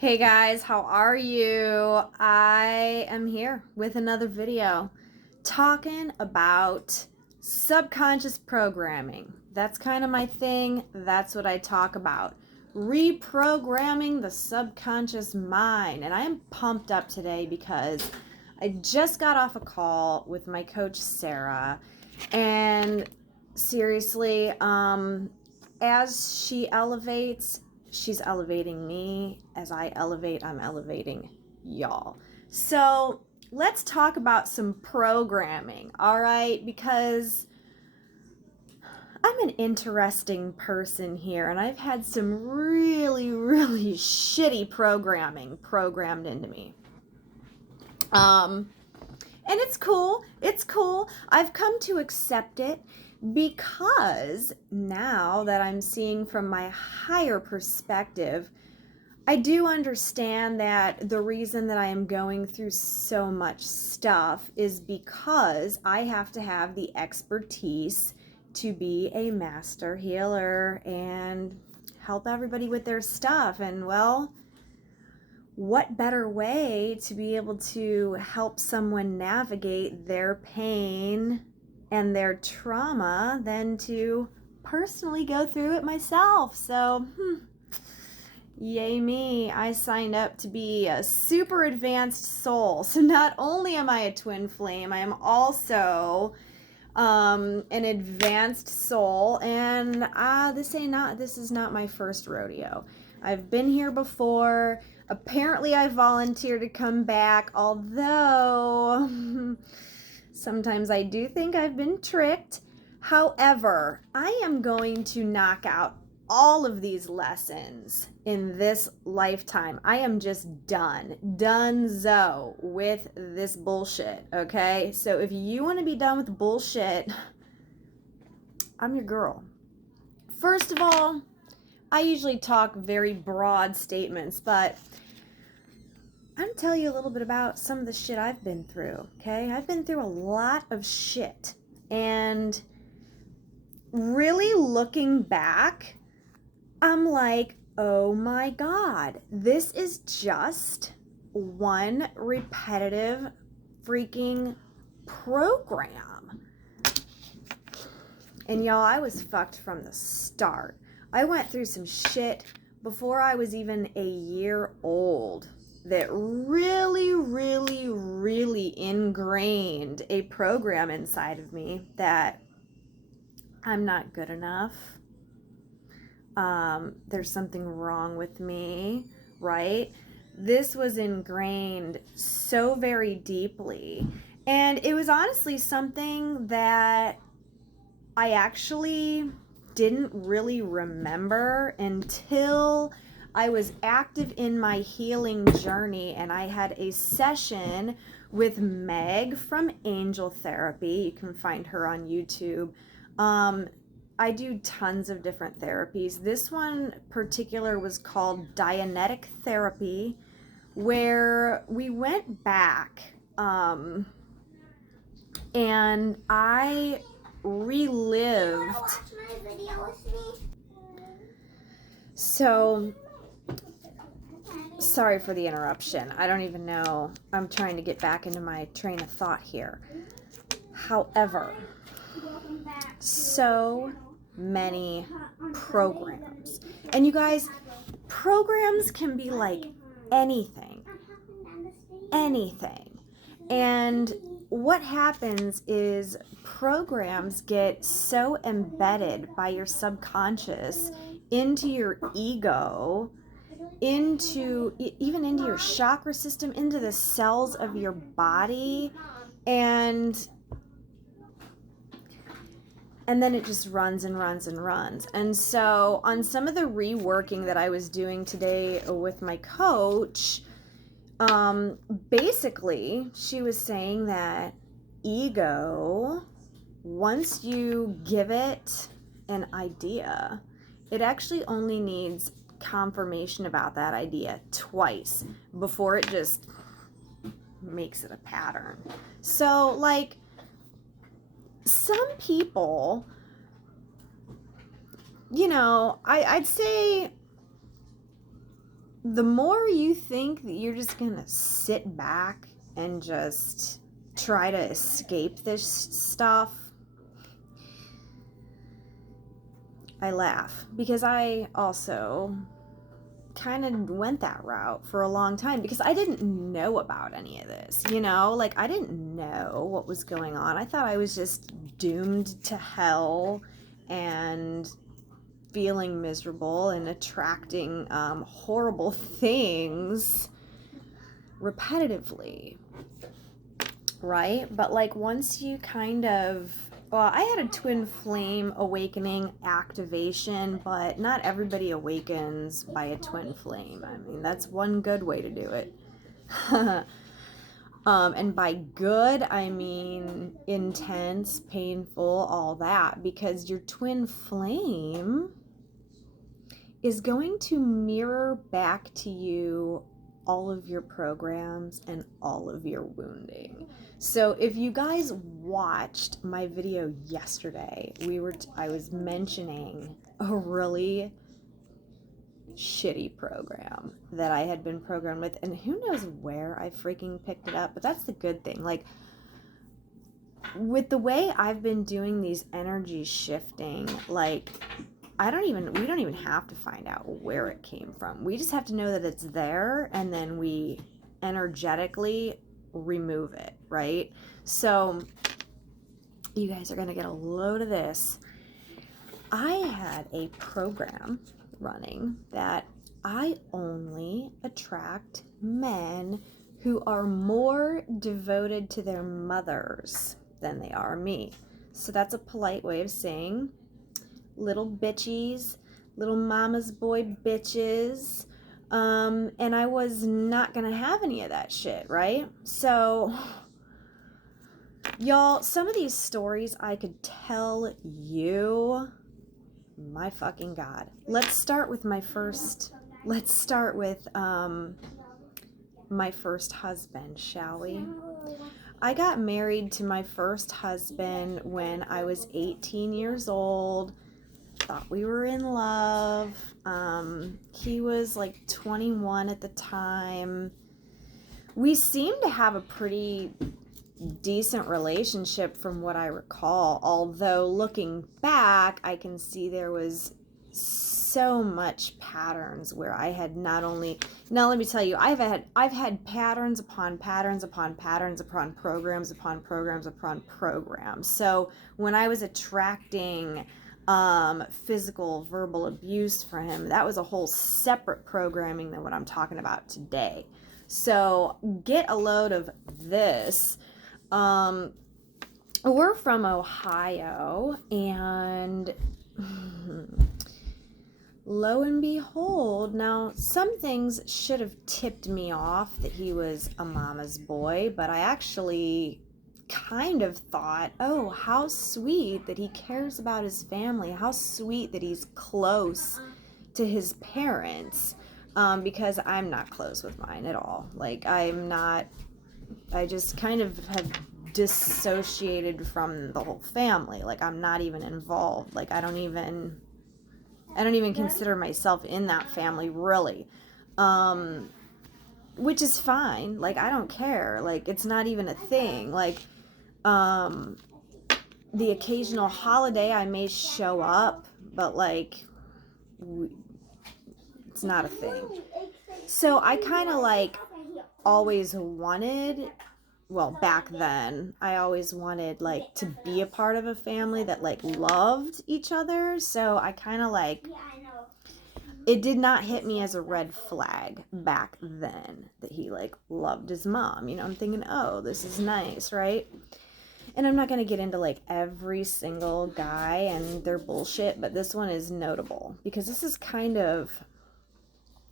Hey guys, how are you? I am here with another video talking about subconscious programming. That's kind of my thing. That's what I talk about. Reprogramming the subconscious mind. And I am pumped up today because I just got off a call with my coach, Sarah. And seriously, as she elevates, she's elevating me. As I elevate, I'm elevating y'all. So let's talk about some programming, all right? Because I'm an interesting person here, and I've had some really, really shitty programming programmed into me. And it's cool. It's cool. I've come to accept it because now that I'm seeing from my higher perspective, I do understand that the reason that I am going through so much stuff is because I have to have the expertise to be a master healer and help everybody with their stuff. And well, what better way to be able to help someone navigate their pain and their trauma than to personally go through it myself? So, yay me, I signed up to be a super advanced soul. So not only am I a twin flame, I am also an advanced soul, and this is not my first rodeo. I've been here before. Apparently I volunteered to come back, although sometimes I do think I've been tricked. However, I am going to knock out all of these lessons in this lifetime. I am just donezo with this bullshit, okay? So if you want to be done with bullshit, I'm your girl. First of all, I usually talk very broad statements, but I'm going to tell you a little bit about some of the shit I've been through, okay? I've been through a lot of shit, and really looking back, I'm like, oh my God, this is just one repetitive freaking program. And y'all, I was fucked from the start. I went through some shit before I was even a year old that really, really, really ingrained a program inside of me that I'm not good enough. There's something wrong with me, right? This was ingrained so very deeply. And it was honestly something that I actually didn't really remember until I was active in my healing journey, and I had a session with Meg from Angel Therapy. You can find her on YouTube. I do tons of different therapies. This one particular was called Dianetic Therapy, where we went back and I relived. So, sorry for the interruption. I don't even know. I'm trying to get back into my train of thought here. However, so many programs. And you guys, programs can be like anything. Anything. And what happens is programs get so embedded by your subconscious into your ego, into even into your chakra system, into the cells of your body, and then it just runs and runs and runs. And so on some of the reworking that I was doing today with my coach, basically she was saying that ego, once you give it an idea, it actually only needs confirmation about that idea twice before it just makes it a pattern. So like, some people, you know, I'd say the more you think that you're just gonna sit back and just try to escape this stuff, I laugh, because I also kind of went that route for a long time because I didn't know about any of this, like I didn't know what was going on. I thought I was just doomed to hell and feeling miserable and attracting horrible things repetitively, right? But like once you kind of, well, I had a twin flame awakening activation, but not everybody awakens by a twin flame. I mean, that's one good way to do it. And by good, I mean intense, painful, all that, because your twin flame is going to mirror back to you all of your programs and all of your wounding. So if you guys watched my video yesterday, I was mentioning a really shitty program that I had been programmed with, and who knows where I freaking picked it up, but that's the good thing. Like with the way I've been doing these energy shifting, like we don't even have to find out where it came from. We just have to know that it's there, and then we energetically remove it, right? So you guys are going to get a load of this. I had a program running that I only attract men who are more devoted to their mothers than they are me. So that's a polite way of saying little bitchies, little mama's boy bitches. And I was not gonna have any of that shit, right? So, y'all, some of these stories I could tell you, my fucking God. Let's start with my first husband, shall we? I got married to my first husband when I was 18 years old. Thought we were in love. He was like 21 at the time. We seemed to have a pretty decent relationship from what I recall, although looking back I can see there was so much patterns where I had not only, now let me tell you, I've had patterns upon patterns upon patterns upon programs upon programs upon programs. So when I was attracting physical verbal abuse for him, that was a whole separate programming than what I'm talking about today. So get a load of this. We're from Ohio, and lo and behold, now some things should have tipped me off that he was a mama's boy, but I actually kind of thought, oh, how sweet that he cares about his family, how sweet that he's close to his parents, because I'm not close with mine at all. Like, I just kind of have dissociated from the whole family. Like, I'm not even involved. Like, I don't even consider myself in that family, really. Which is fine. Like, I don't care. Like, it's not even a thing. Like, the occasional holiday I may show up, but like it's not a thing. So I kind of like always wanted, well, back then I always wanted like to be a part of a family that like loved each other. So I kind of like, it did not hit me as a red flag back then that he like loved his mom. I'm thinking, oh, this is nice, right? And I'm not going to get into like every single guy and their bullshit, but this one is notable because this is kind of,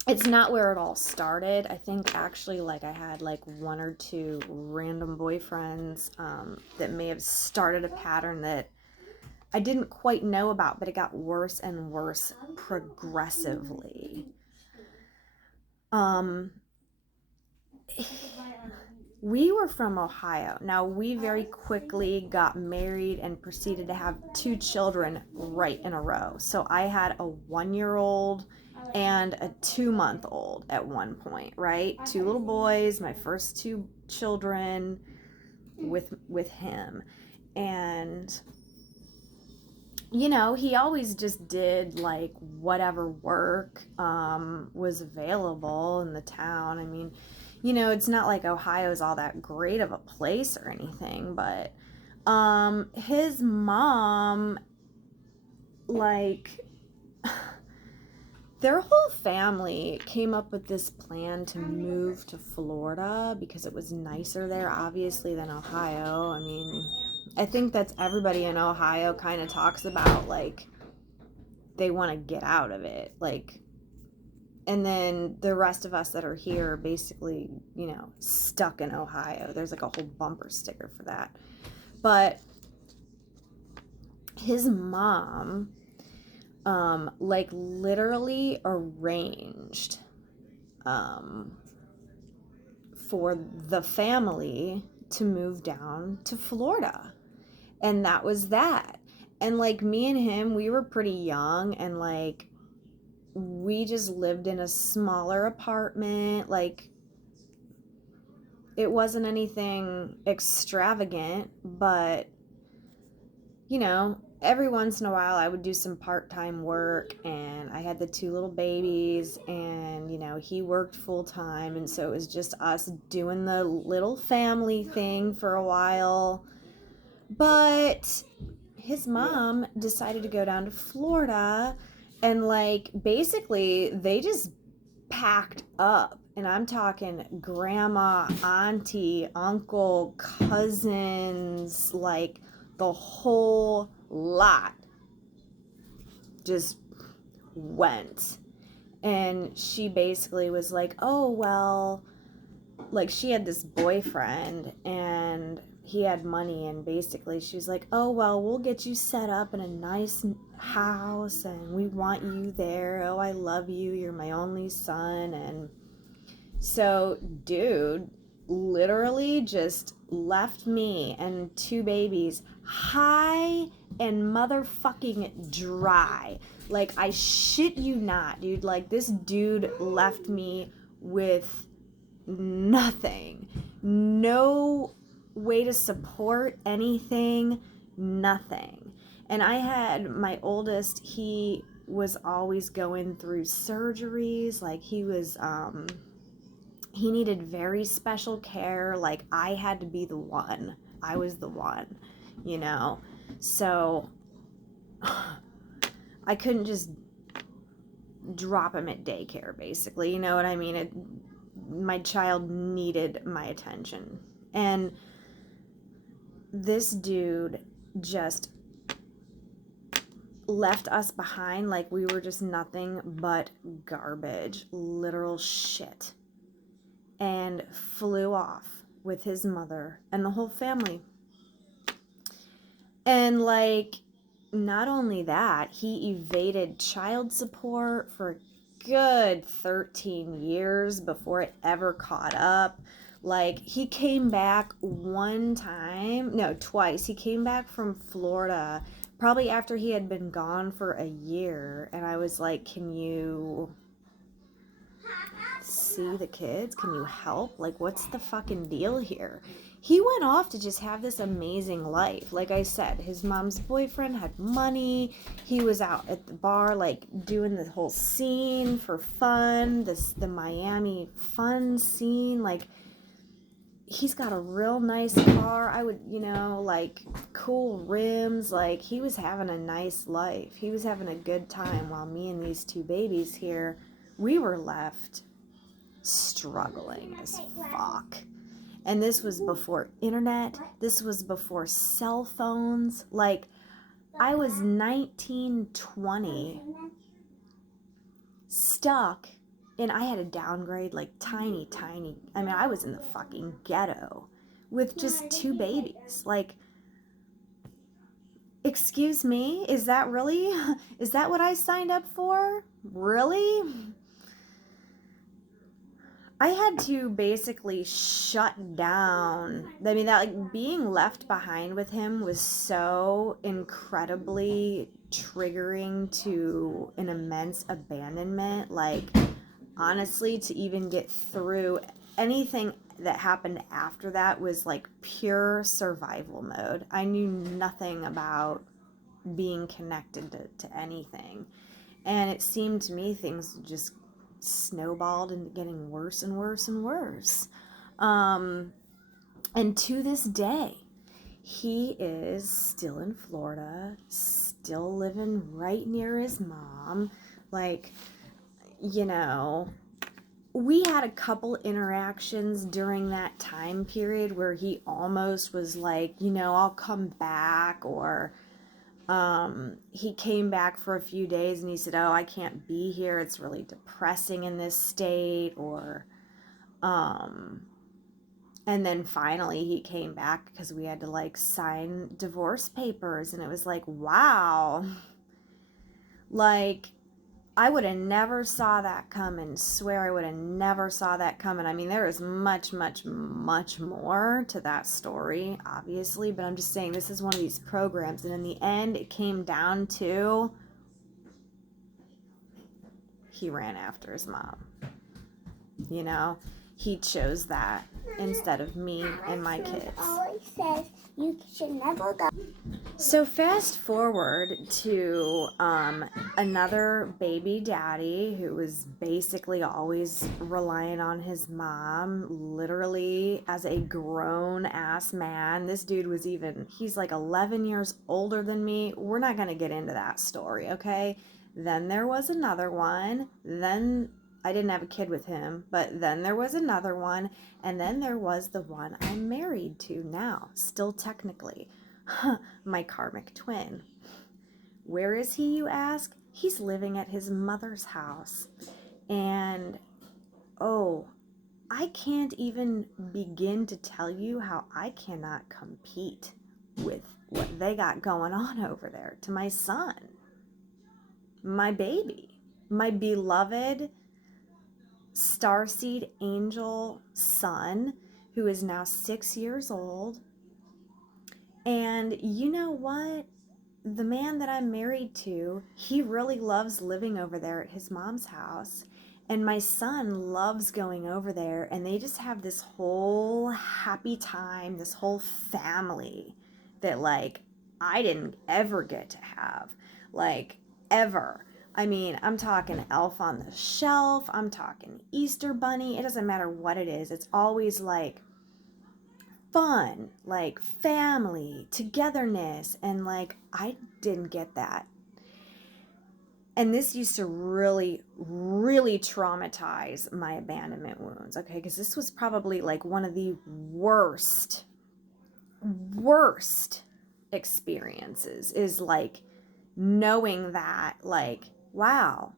it's not where it all started. I think actually like I had like one or two random boyfriends that may have started a pattern that I didn't quite know about, but it got worse and worse progressively. We were from Ohio. Now, we very quickly got married and proceeded to have 2 children right in a row. So I had a 1-year-old and a 2-month-old at one point, right? 2 little boys, my first 2 children with him. And you know, he always just did like whatever work was available in the town. I mean, you know, it's not like Ohio's all that great of a place or anything, but his mom, like, their whole family came up with this plan to move to Florida because it was nicer there, obviously, than Ohio. I mean, I think that's everybody in Ohio kind of talks about, like, they want to get out of it. Like, and then the rest of us that are here are basically, you know, stuck in Ohio. There's like a whole bumper sticker for that. But his mom, like, literally arranged for the family to move down to Florida. And that was that. And like me and him, we were pretty young, and like we just lived in a smaller apartment. Like, it wasn't anything extravagant, but you know, every once in a while I would do some part-time work, and I had the 2 little babies, and you know, he worked full-time, and so it was just us doing the little family thing for a while. But his mom decided to go down to Florida, and like basically they just packed up, and I'm talking grandma, auntie, uncle, cousins, like the whole lot just went. And she basically was like, oh well, like she had this boyfriend and he had money, and basically she was like, oh well, we'll get you set up in a nice house and we want you there. Oh, I love you, you're my only son. And so dude literally just left me and 2 babies high and motherfucking dry. Like, I shit you not, dude. Like, this dude left me with nothing. No way to support anything, nothing. And I had my oldest, he was always going through surgeries. Like, he needed very special care. Like, I had to be the one. I was the one, you know? So I couldn't just drop him at daycare, basically. You know what I mean? My child needed my attention. And this dude just left us behind like we were just nothing but garbage, literal shit, and flew off with his mother and the whole family. And like, not only that, he evaded child support for a good 13 years before it ever caught up. Like, he came back twice. He came back from Florida probably after he had been gone for a year, and I was like, can you see the kids? Can you help? Like, what's the fucking deal here? He went off to just have this amazing life. Like I said, his mom's boyfriend had money. He was out at the bar, like, doing the whole scene for fun, the Miami fun scene. Like, he's got a real nice car. I would, you know, like, cool rims. Like, he was having a nice life. He was having a good time, while me and these 2 babies here, we were left struggling as fuck. And this was before internet. This was before cell phones. Like, I was 19, 20, stuck, and I had to downgrade like tiny. I mean, I was in the fucking ghetto with just 2 babies. Like, excuse me, is that what I signed up for? Really? I had to basically shut down. That, like, being left behind with him was so incredibly triggering to an immense abandonment. Like, honestly, to even get through anything that happened after that was like pure survival mode. I knew nothing about being connected to anything. And it seemed to me things just snowballed into getting worse and worse and worse. And to this day, he is still in Florida, still living right near his mom. Like, you know, we had a couple interactions during that time period where he almost was like, I'll come back, or he came back for a few days and he said, oh, I can't be here, it's really depressing in this state, or and then finally he came back because we had to like sign divorce papers, and it was like, wow, like I would have never saw that coming. Swear I would have never saw that coming. I mean, there is much, much, much more to that story, obviously, but I'm just saying this is one of these programs, and in the end, it came down to he ran after his mom. He chose that instead of me and my kids. Always says you should never go. So fast forward to another baby daddy who was basically always relying on his mom, literally as a grown ass man. This dude he's like 11 years older than me. We're not going to get into that story, okay? Then there was another one. Then I didn't have a kid with him, but then there was another one. And then there was the one I'm married to now, still technically. My karmic twin. Where is he, you ask? He's living at his mother's house. And, I can't even begin to tell you how I cannot compete with what they got going on over there to my son, my baby, my beloved starseed angel son, who is now 6 years old. And you know what? The man that I'm married to, he really loves living over there at his mom's house. And my son loves going over there, and they just have this whole happy time, this whole family that, like, I didn't ever get to have. Like, ever. I mean, I'm talking Elf on the Shelf, I'm talking Easter Bunny. It doesn't matter what it is. It's always like fun, like family, togetherness, and like I didn't get that. And this used to really, really traumatize my abandonment wounds, okay? Because this was probably like one of the worst experiences, is like knowing that, like, wow,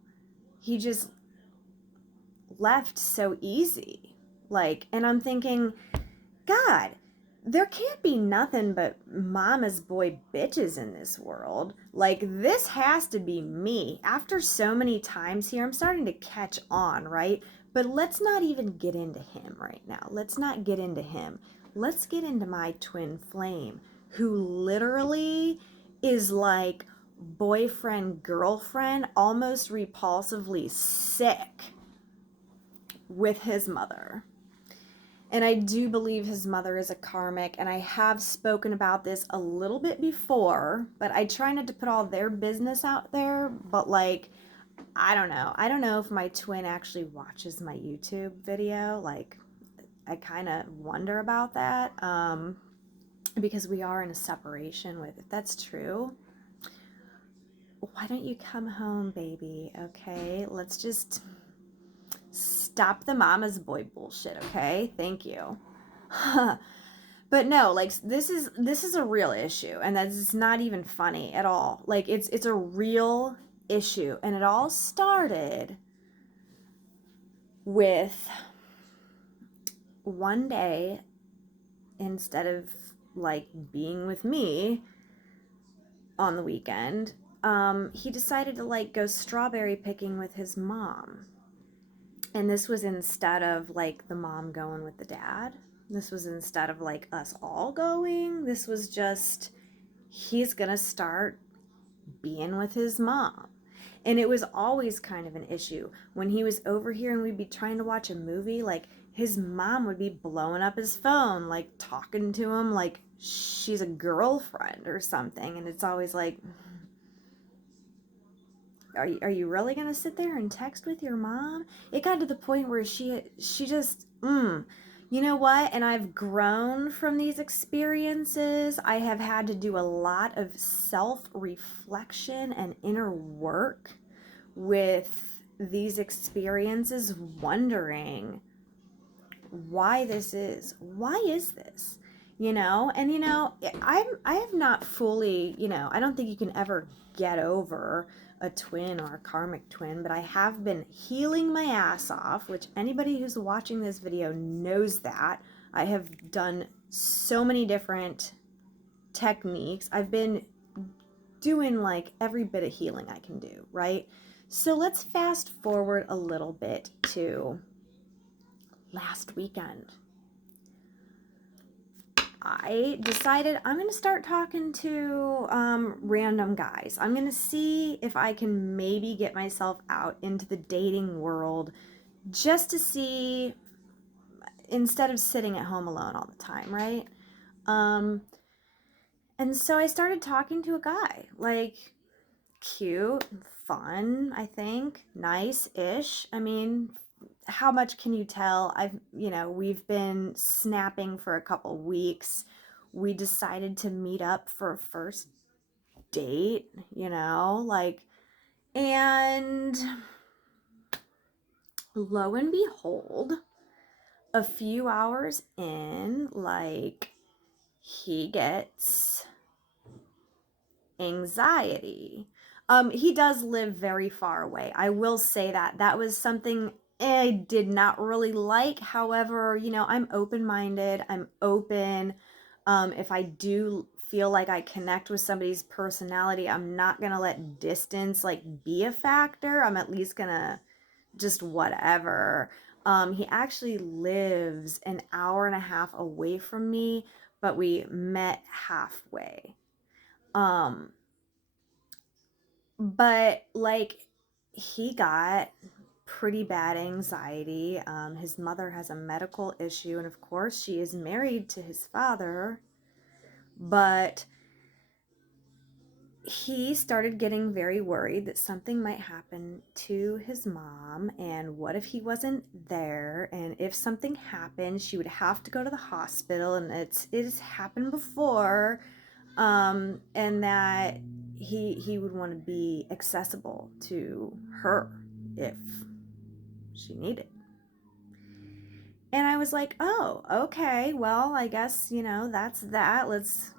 he just left so easy. Like, and I'm thinking, God, there can't be nothing but mama's boy bitches in this world. Like, this has to be me. After so many times here, I'm starting to catch on, right? But let's not even get into him right now. Let's not get into him. Let's get into my twin flame, who literally is like boyfriend, girlfriend, almost repulsively sick with his mother. And I do believe his mother is a karmic, and I have spoken about this a little bit before, but I try not to put all their business out there. But like, I don't know. I don't know if my twin actually watches my YouTube video. Like, I kind of wonder about that, because we are in a separation with, if that's true, why don't you come home, baby? Okay, let's just stop the mama's boy bullshit, okay? Thank you. But no, like, this is a real issue, and that's not even funny at all. Like, it's a real issue, and it all started with one day, instead of like being with me on the weekend, he decided to like go strawberry picking with his mom. And this was instead of like the mom going with the dad. This was instead of like us all going. This was just, he's gonna start being with his mom. And it was always kind of an issue. When he was over here and we'd be trying to watch a movie, like his mom would be blowing up his phone, like talking to him like she's a girlfriend or something. And it's always like, are you really going to sit there and text with your mom? It got to the point where she just, you know what? And I've grown from these experiences. I have had to do a lot of self-reflection and inner work with these experiences, wondering why this is. Why is this? I have not fully, I don't think you can ever get over a twin or a karmic twin, but I have been healing my ass off, which anybody who's watching this video knows that. I have done so many different techniques. I've been doing like every bit of healing I can do, right? So let's fast forward a little bit to last weekend. I decided I'm going to start talking to random guys. I'm going to see if I can maybe get myself out into the dating world just to see, instead of sitting at home alone all the time, right? And so I started talking to a guy, like cute, fun, I think, nice-ish. I mean, how much can you tell? We've been snapping for a couple weeks. We decided to meet up for a first date, and lo and behold, a few hours in, he gets anxiety. He does live very far away. I will say that. That was something I did not really like. However, I'm open-minded. I'm open. If I do feel like I connect with somebody's personality, I'm not going to let distance be a factor. I'm at least going to just whatever. He actually lives an hour and a half away from me, but we met halfway. But he got pretty bad anxiety. His mother has a medical issue, and of course she is married to his father, but he started getting very worried that something might happen to his mom, and what if he wasn't there, and if something happened, she would have to go to the hospital, and it has happened before, and that he would want to be accessible to her if she needed. And I was like, oh, okay, well, I guess, that's that. Let's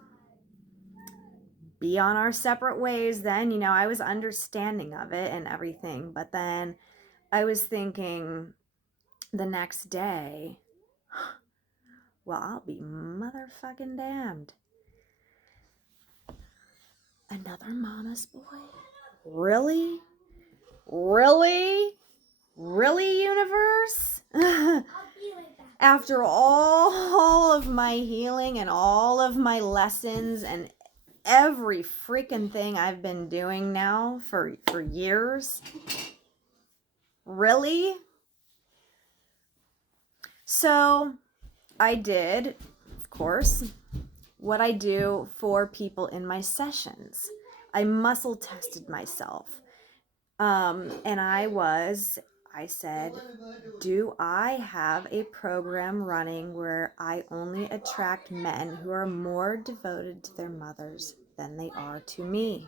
be on our separate ways then. I was understanding of it and everything. But then I was thinking the next day, well, I'll be motherfucking damned. Another mama's boy? Really? Really? Really, universe? After all of my healing and all of my lessons and every freaking thing I've been doing now for years? Really? So I did, of course, what I do for people in my sessions. I muscle tested myself. And I said, do I have a program running where I only attract men who are more devoted to their mothers than they are to me?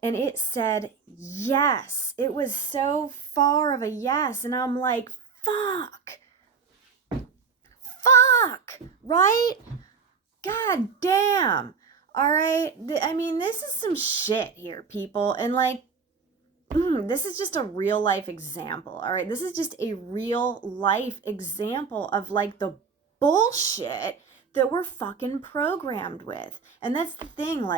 And it said yes. It was so far of a yes. And I'm like, fuck, right? God damn. All right. I mean, this is some shit here, people. And this is just a real life example. All right. This is just a real life example of the bullshit that we're fucking programmed with. And that's the thing.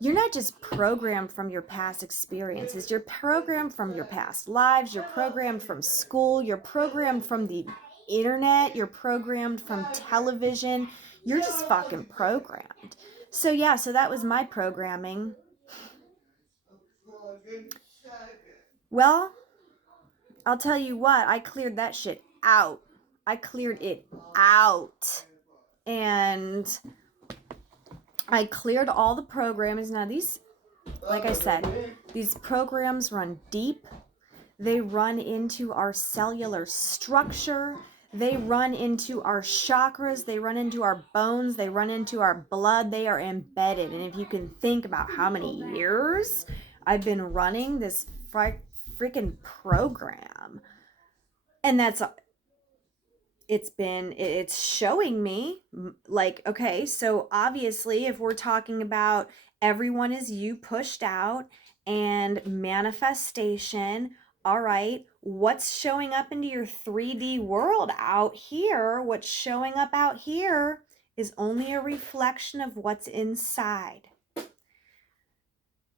You're not just programmed from your past experiences. You're programmed from your past lives. You're programmed from school. You're programmed from the internet. You're programmed from television. You're just fucking programmed. So yeah, so that was my programming. Well, I'll tell you what, I cleared that shit out. I cleared it out. And I cleared all the programs. Now these, like I said, these programs run deep. They run into our cellular structure. They run into our chakras. They run into our bones. They run into our blood. They are embedded. And if you can think about how many years I've been running this freaking program, and it's showing me, like, okay, so obviously if we're talking about everyone is you pushed out and manifestation, all right, what's showing up into your 3D world out here, what's showing up out here is only a reflection of what's inside.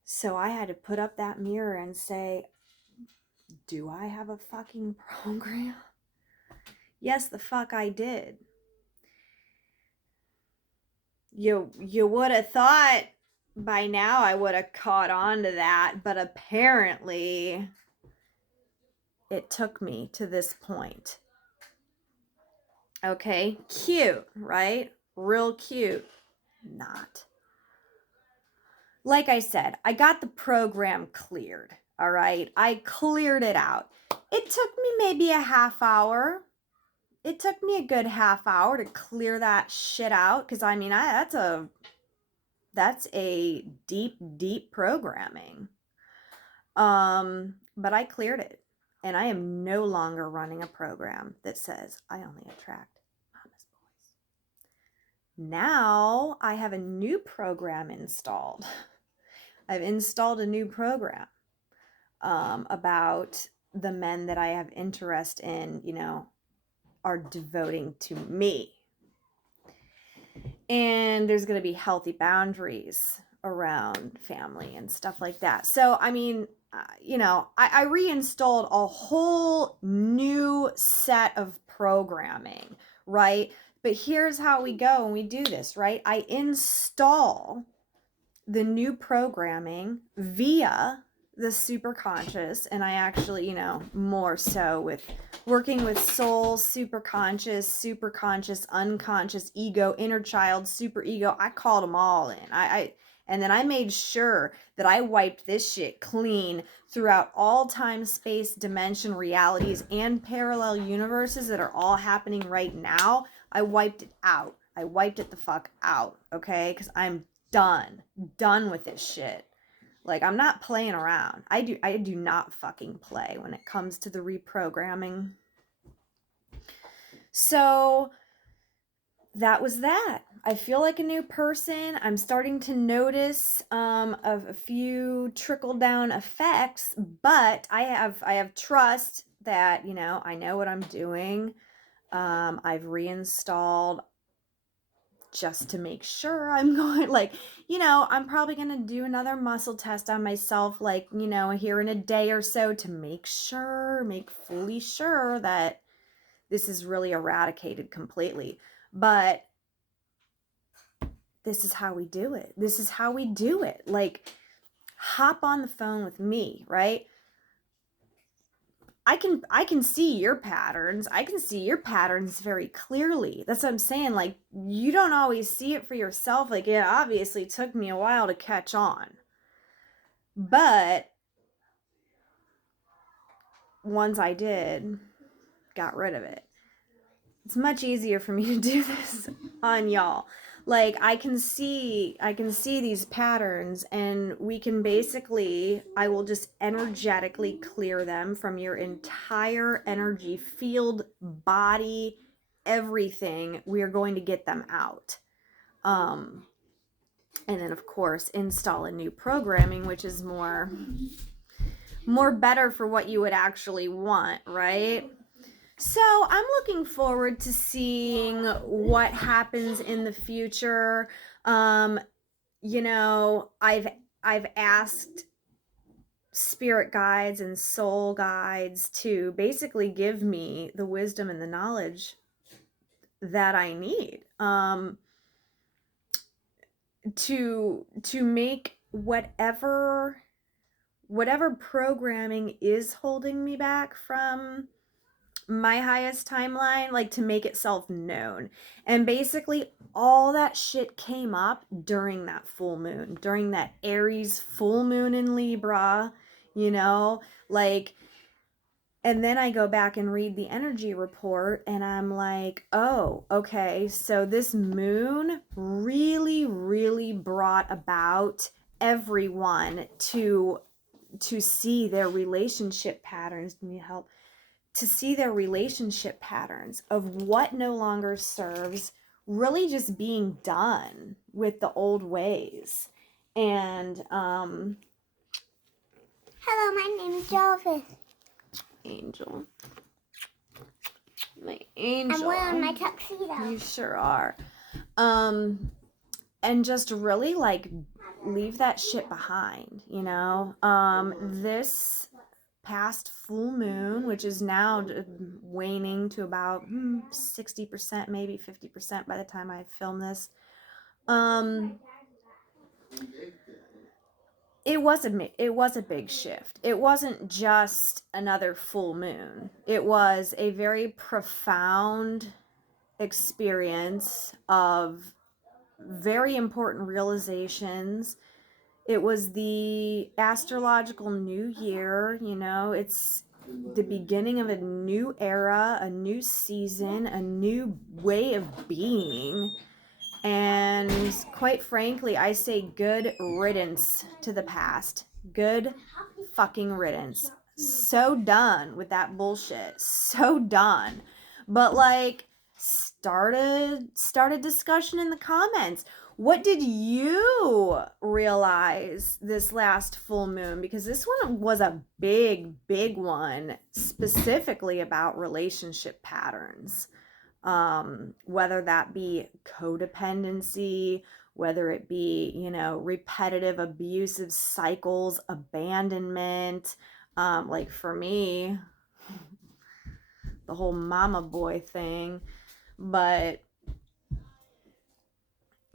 So I had to put up that mirror and say, do I have a fucking program? Yes, the fuck I did. You would have thought by now I would have caught on to that, but apparently it took me to this point. Okay, cute, right? Real cute. Not. Like I said, I got the program cleared, all right? I cleared it out. It took me maybe a half hour. It took me a good half hour to clear that shit out, because I mean, that's a deep programming. But I cleared it, and I am no longer running a program that says I only attract mama's boys. Now I have a new program installed. I've installed a new program about the men that I have interest in, are devoting to me. And there's going to be healthy boundaries around family and stuff like that. So, I mean, I reinstalled a whole new set of programming, right? But here's how we go when we do this, right? I install the new programming via the superconscious, and I actually, more so with working with soul, superconscious, unconscious, ego, inner child, super ego. I called them all in. And then I made sure that I wiped this shit clean throughout all time, space, dimension, realities, and parallel universes that are all happening right now. I wiped it out. I wiped it the fuck out, okay? Because I'm done with this shit. Like, I'm not playing around. I do not fucking play when it comes to the reprogramming. So that was that. I feel like a new person. I'm starting to notice of a few trickle down effects, but I have trust that, I know what I'm doing. I've reinstalled just to make sure I'm going, I'm probably going to do another muscle test on myself, here in a day or so to make fully sure that this is really eradicated completely. But this is how we do it. Like, hop on the phone with me, right? I can see your patterns. I can see your patterns very clearly. That's what I'm saying. Like, you don't always see it for yourself. Like, it obviously took me a while to catch on. But once I did, got rid of it. It's much easier for me to do this on y'all. Like, I can see these patterns, and we can basically, I will just energetically clear them from your entire energy field, body, everything. We are going to get them out. And then of course install a new programming, which is more better for what you would actually want, right? So I'm looking forward to seeing what happens in the future. I've asked spirit guides and soul guides to basically give me the wisdom and the knowledge that I need. to make whatever programming is holding me back from my highest timeline, like to make itself known. And basically all that shit came up during that full moon, during that Aries full moon in Libra, you know, like, and then I go back and read the energy report and I'm like, oh, okay, so this moon really, really brought about everyone to see their relationship patterns. Need help? To see their relationship patterns of what no longer serves, really just being done with the old ways. And Hello, my name is Jarvis. Angel, my angel, I'm wearing my tuxedo. you sure are. And just really like leave that shit behind, you know. This past full moon, which is now waning to about 60%, maybe 50% by the time I film this. It was a big shift. It wasn't just another full moon. It was a very profound experience of very important realizations. It was the astrological new year, you know, it's the beginning of a new era, a new season, a new way of being. And quite frankly, I say good riddance to the past. Good fucking riddance. So done with that bullshit. So done. But like, start a discussion in the comments. What did you realize this last full moon? Because this one was a big, big one, specifically about relationship patterns. Whether that be codependency, whether it be, you know, repetitive abusive cycles, abandonment. Like for me, the whole mama boy thing. But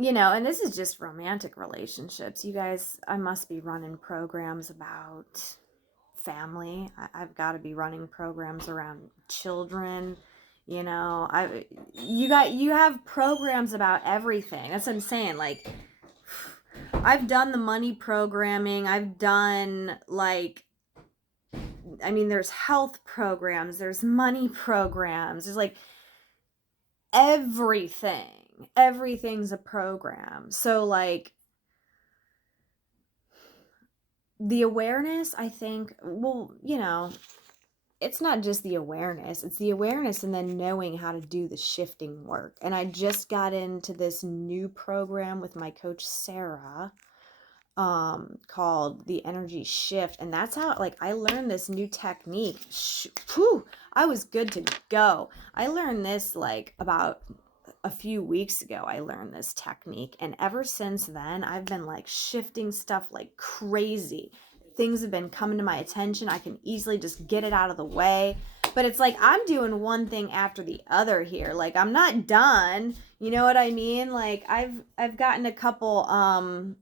you know, and this is just romantic relationships. You guys, I must be running programs about family. I've got to be running programs around children. You know, you have programs about everything. That's what I'm saying. Like, I've done the money programming. I've done like, I mean, there's health programs, there's money programs, there's like everything. Everything's a program. So like the awareness, I think, well, you know, it's not just the awareness, it's the awareness and then knowing how to do the shifting work. And I just got into this new program with my coach Sarah, called the Energy Shift, and that's how like I learned this new technique. I was good to go. I learned this like about a few weeks ago. I learned this technique, and ever since then I've been like shifting stuff like crazy. Things have been coming to my attention. I can easily just get it out of the way. But it's like I'm doing one thing after the other here. Like I'm not done. You know what I mean? Like I've gotten a couple of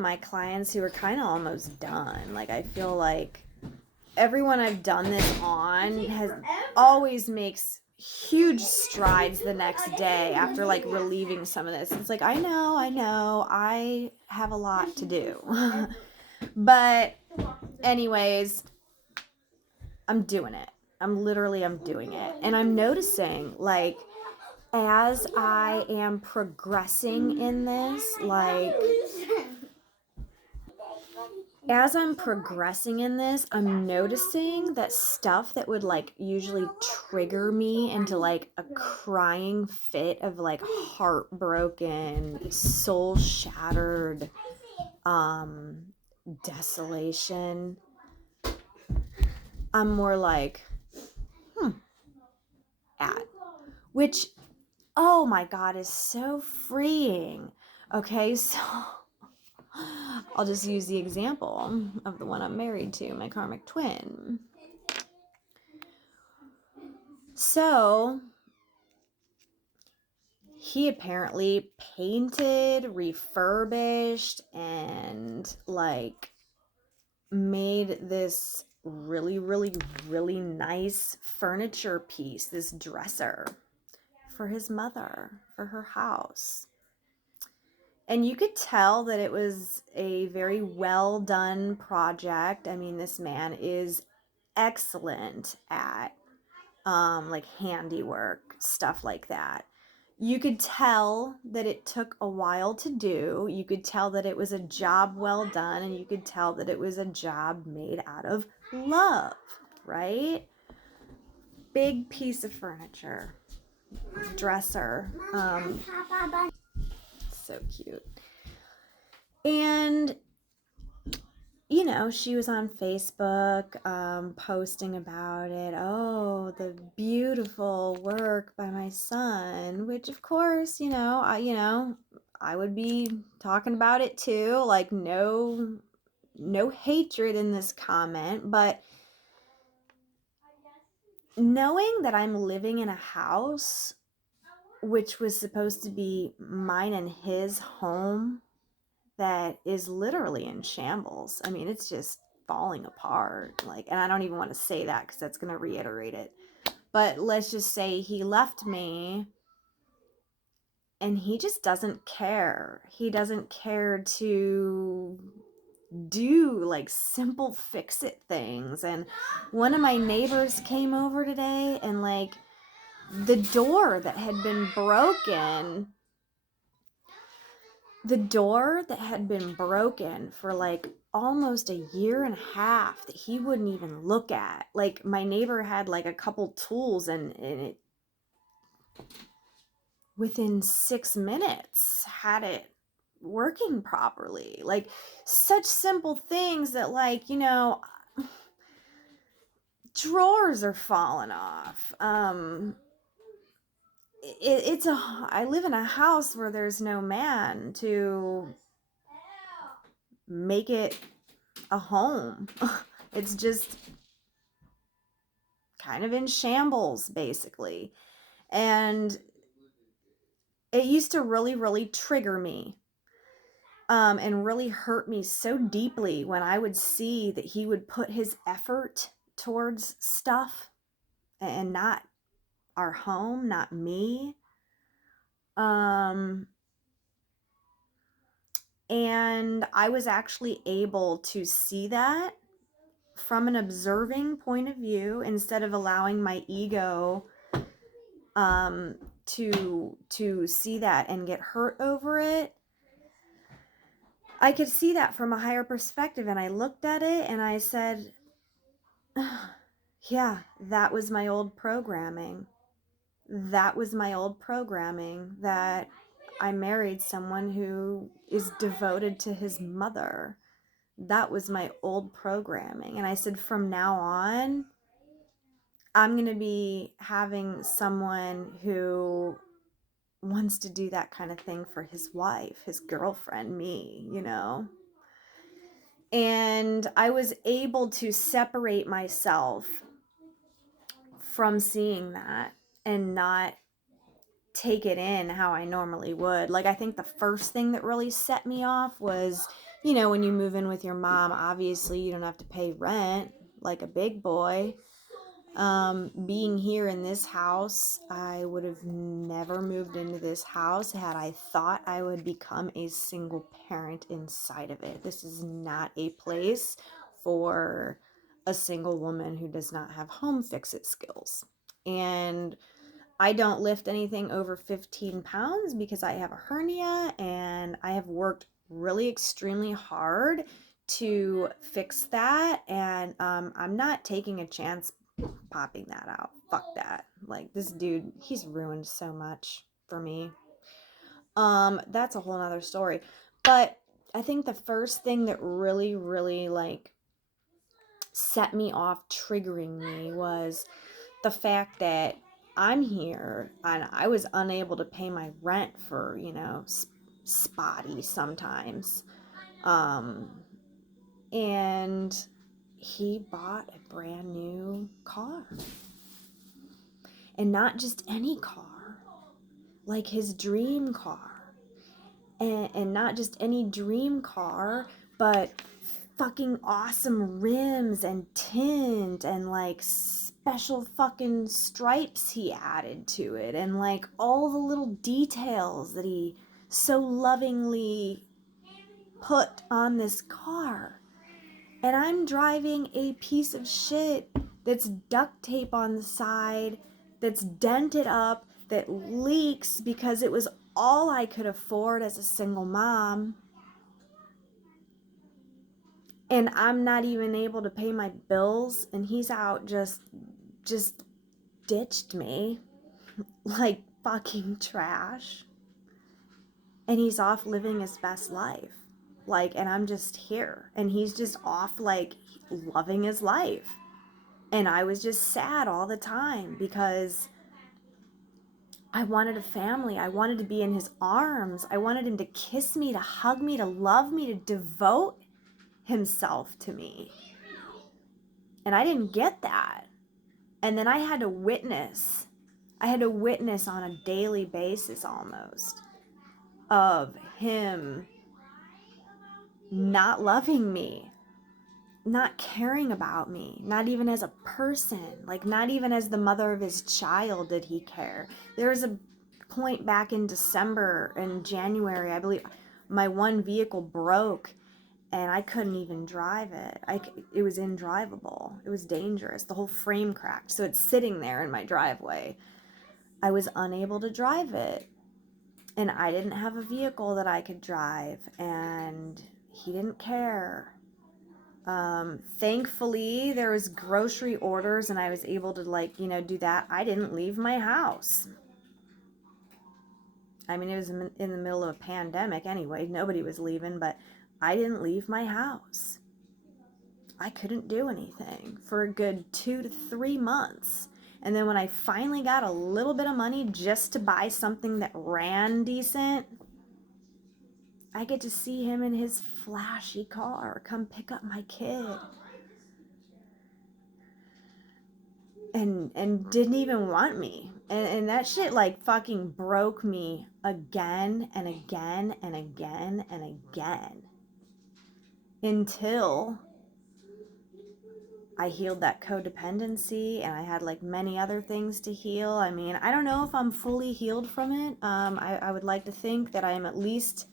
my clients who are kind of almost done. Like I feel like everyone I've done this on has always makes huge strides the next day after like relieving some of this. It's like I know I have a lot to do. But anyways, I'm doing it. I'm doing it. And I'm noticing like as I am progressing in this, like as I'm progressing in this, I'm noticing that stuff that would like usually trigger me into like a crying fit of like heartbroken, soul shattered, desolation. I'm more like, at, which, oh my God, is so freeing. Okay, so I'll just use the example of the one I'm married to, my karmic twin. So he apparently painted, refurbished, and like made this really, really, really nice furniture piece, this dresser for his mother, for her house. And you could tell that it was a very well done project. I mean, this man is excellent at like handiwork, stuff like that. You could tell that it took a while to do. You could tell that it was a job well done, and you could tell that it was a job made out of love, right? Big piece of furniture, dresser. So cute. And you know, she was on Facebook posting about it. Oh, the beautiful work by my son, which of course, I would be talking about it too. Like no hatred in this comment, but knowing that I'm living in a house which was supposed to be mine and his home that is literally in shambles. I mean, it's just falling apart. Like, and I don't even want to say that because that's going to reiterate it. But let's just say he left me and he just doesn't care. He doesn't care to do like simple fix it things. And one of my neighbors came over today and like the door that had been broken for like almost a year and a half that he wouldn't even look at. Like my neighbor had like a couple tools and it within 6 minutes had it working properly. Like such simple things that like, drawers are falling off. I live in a house where there's no man to make it a home. It's just kind of in shambles, basically. And it used to really, really trigger me and really hurt me so deeply when I would see that he would put his effort towards stuff and not our home, not me. And I was actually able to see that from an observing point of view instead of allowing my ego to see that and get hurt over it. I could see that from a higher perspective, and I looked at it and I said, yeah, that was my old programming. That was my old programming, that I married someone who is devoted to his mother. That was my old programming. And I said, from now on, I'm going to be having someone who wants to do that kind of thing for his wife, his girlfriend, me, And I was able to separate myself from seeing that and not take it in how I normally would. Like, I think the first thing that really set me off was, when you move in with your mom, obviously you don't have to pay rent like a big boy. Being here in this house, I would have never moved into this house had I thought I would become a single parent inside of it. This is not a place for a single woman who does not have home fix-it skills. And I don't lift anything over 15 pounds because I have a hernia, and I have worked really extremely hard to fix that. And I'm not taking a chance popping that out. Fuck that. Like, this dude, he's ruined so much for me. That's a whole nother story. But I think the first thing that really, really like set me off, triggering me, was the fact that I'm here and I was unable to pay my rent for, spotty sometimes. And he bought a brand new car. And not just any car. like his dream car. And not just any dream car, but fucking awesome rims and tint and like special fucking stripes he added to it, and like all the little details that he so lovingly put on this car. And I'm driving a piece of shit that's duct tape on the side, that's dented up, that leaks because it was all I could afford as a single mom. And I'm not even able to pay my bills, and he's out just ditched me like fucking trash. And he's off living his best life. Like, and I'm just here, and he's just off like loving his life. And I was just sad all the time because I wanted a family. I wanted to be in his arms. I wanted him to kiss me, to hug me, to love me, to devote himself to me. And I didn't get that. And then I had to witness on a daily basis almost of him not loving me, not caring about me, not even as a person, like not even as the mother of his child did he care. There was a point back in December and January, I believe, my one vehicle broke and I couldn't even drive it. It was indrivable. It was dangerous. The whole frame cracked, so it's sitting there in my driveway. I was unable to drive it, and I didn't have a vehicle that I could drive, and he didn't care. Thankfully, there was grocery orders, and I was able to do that. I didn't leave my house. I mean, it was in the middle of a pandemic anyway. Nobody was leaving, but I didn't leave my house. I couldn't do anything for a good 2 to 3 months. And then when I finally got a little bit of money just to buy something that ran decent, I get to see him in his flashy car come pick up my kid. And didn't even want me. And that shit like fucking broke me again and again and again and again. Until I healed that codependency, and I had like many other things to heal. I mean, I don't know if I'm fully healed from it. I would like to think that I am at least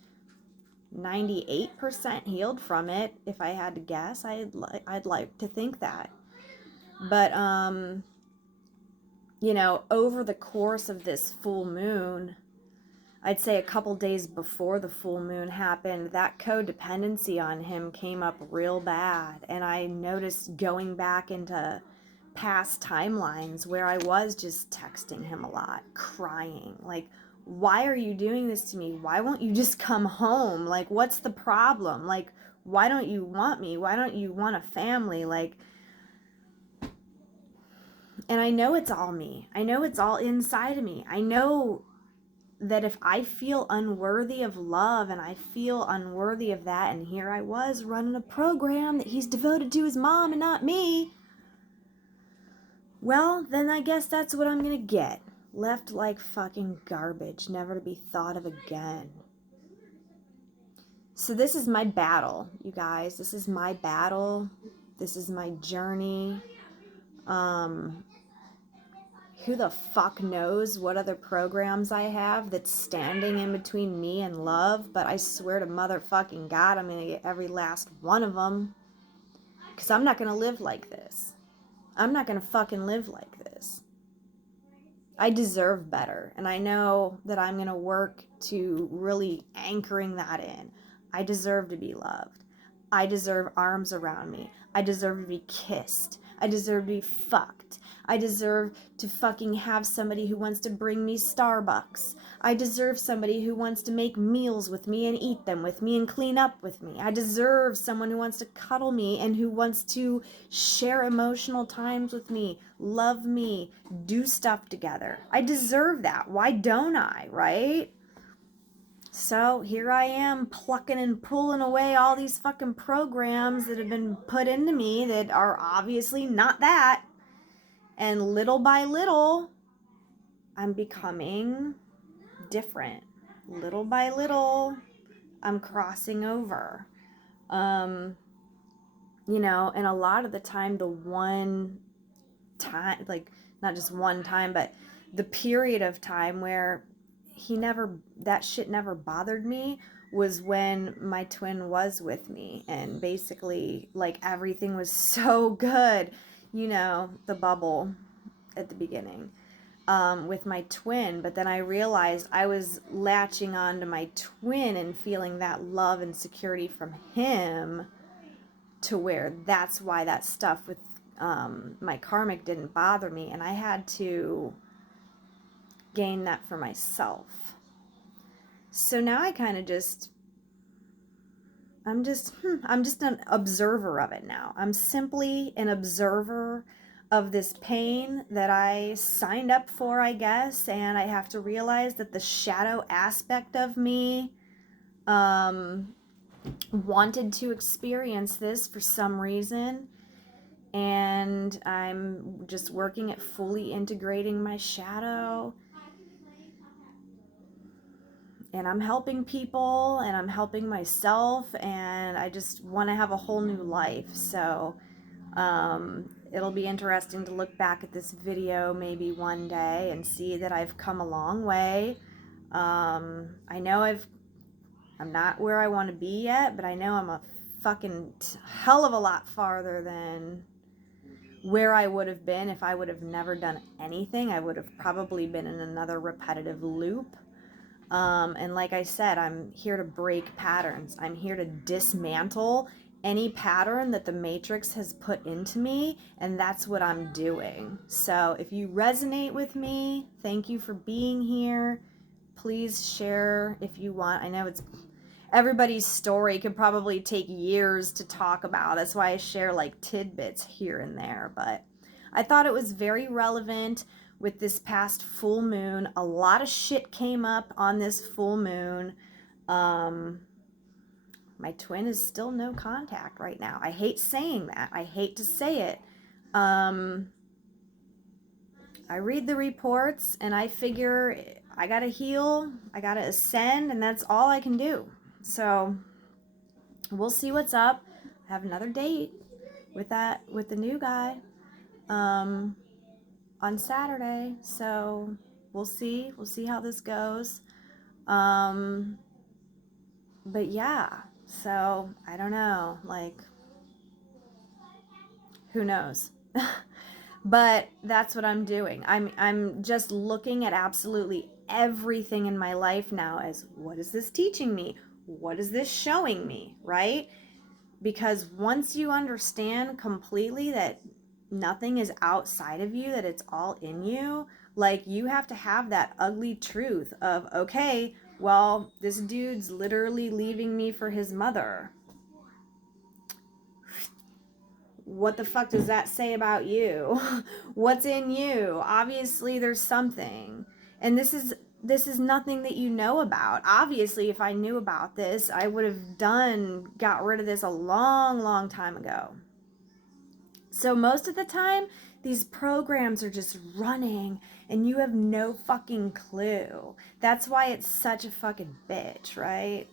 98% healed from it. If I had to guess, I'd like to think that. But over the course of this full moon, I'd say a couple days before the full moon happened, that codependency on him came up real bad. And I noticed going back into past timelines where I was just texting him a lot, crying. Like, why are you doing this to me? Why won't you just come home? Like, what's the problem? Like, why don't you want me? Why don't you want a family? Like, and I know it's all me. I know it's all inside of me. I know that if I feel unworthy of love and I feel unworthy of that, and here I was running a program that he's devoted to his mom and not me, well, then I guess that's what I'm gonna get. Left like fucking garbage, never to be thought of again. So this is my battle, you guys. This is my battle. This is my journey. Who the fuck knows what other programs I have that's standing in between me and love, but I swear to motherfucking God, I'm gonna get every last one of them. Because I'm not gonna live like this. I'm not gonna fucking live like this. I deserve better, and I know that I'm gonna work to really anchoring that in. I deserve to be loved. I deserve arms around me. I deserve to be kissed. I deserve to be fucked. I deserve to fucking have somebody who wants to bring me Starbucks. I deserve somebody who wants to make meals with me and eat them with me and clean up with me. I deserve someone who wants to cuddle me and who wants to share emotional times with me, love me, do stuff together. I deserve that. Why don't I, right? So here I am plucking and pulling away all these fucking programs that have been put into me that are obviously not that. And little by little, I'm becoming different. Little by little, I'm crossing over. You know, and a lot of the time, the one time, like not just one time, but the period of time where that shit never bothered me was when my twin was with me, and basically like everything was so good, you know, the bubble at the beginning with my twin. But then I realized I was latching on to my twin and feeling that love and security from him, to where that's why that stuff with my karmic didn't bother me, and I had to gain that for myself. So now I kind of I'm just an observer of it now. I'm simply an observer of this pain that I signed up for, I guess, and I have to realize that the shadow aspect of me wanted to experience this for some reason, and I'm just working at fully integrating my shadow, and I'm helping people and I'm helping myself, and I just want to have a whole new life. So it'll be interesting to look back at this video maybe one day and see that I've come a long way. I know I'm not where I want to be yet, but I know I'm a fucking hell of a lot farther than where I would have been if I would have never done anything. I would have probably been in another repetitive loop. And like I said, I'm here to break patterns. I'm here to dismantle any pattern that the Matrix has put into me, and that's what I'm doing. So if you resonate with me, thank you for being here. Please share if you want. I know everybody's story could probably take years to talk about. That's why I share like tidbits here and there, but I thought it was very relevant with this past full moon. A lot of shit came up on this full moon. My twin is still no contact right now. I hate saying that. I hate to say it. I read the reports and I figure I gotta heal, I gotta ascend, and that's all I can do. So we'll see what's up. I have another date with the new guy on Saturday. So we'll see how this goes. But yeah, so I don't know, like, who knows? But that's what I'm doing. I'm just looking at absolutely everything in my life now as, what is this teaching me? What is this showing me, right? Because once you understand completely that nothing is outside of you, that it's all in you, like, you have to have that ugly truth of, okay, well, this dude's literally leaving me for his mother. What the fuck does that say about you? What's in you? Obviously there's something. And this is nothing that you know about. Obviously, if I knew about this, I would have got rid of this a long, long time ago. So most of the time, these programs are just running and you have no fucking clue. That's why it's such a fucking bitch, right?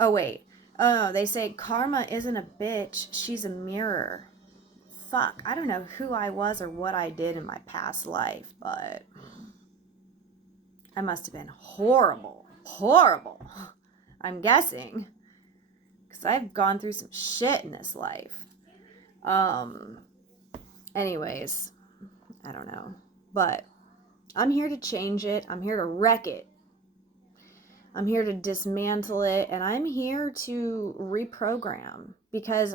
Oh, wait. Oh, they say karma isn't a bitch, she's a mirror. Fuck, I don't know who I was or what I did in my past life, but I must have been horrible. Horrible. I'm guessing. Because I've gone through some shit in this life. Anyways, I don't know. But I'm here to change it. I'm here to wreck it. I'm here to dismantle it. And I'm here to reprogram. Because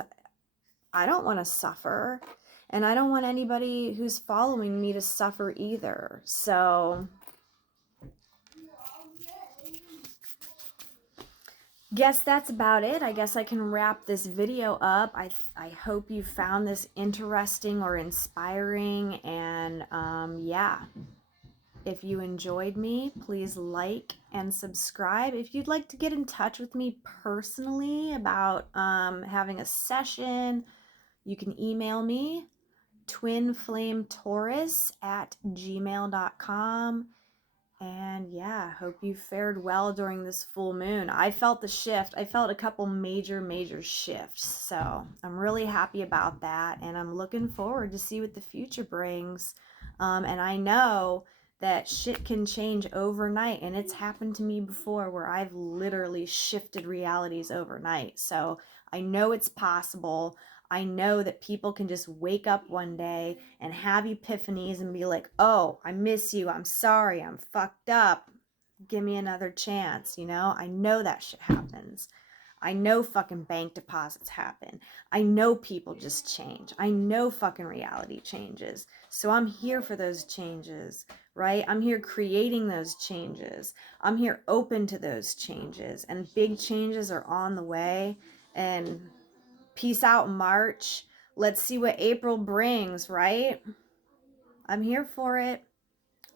I don't want to suffer. And I don't want anybody who's following me to suffer either. So guess that's about it. I guess I can wrap this video up. I hope you found this interesting or inspiring. And yeah, if you enjoyed me, please like and subscribe. If you'd like to get in touch with me personally about having a session, you can email me, twinflametaurus@gmail.com. And yeah, hope you fared well during this full moon. I felt the shift. I felt a couple major shifts. So I'm really happy about that. And I'm looking forward to see what the future brings. And I know that shit can change overnight. And it's happened to me before where I've literally shifted realities overnight. So I know it's possible. I know that people can just wake up one day and have epiphanies and be like, oh, I miss you. I'm sorry. I'm fucked up. Give me another chance. I know that shit happens. I know fucking bank deposits happen. I know people just change. I know fucking reality changes. So I'm here for those changes, right? I'm here creating those changes. I'm here open to those changes. And big changes are on the way. And peace out, March. Let's see what April brings, right? I'm here for it.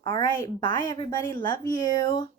All right. Bye, everybody. Love you.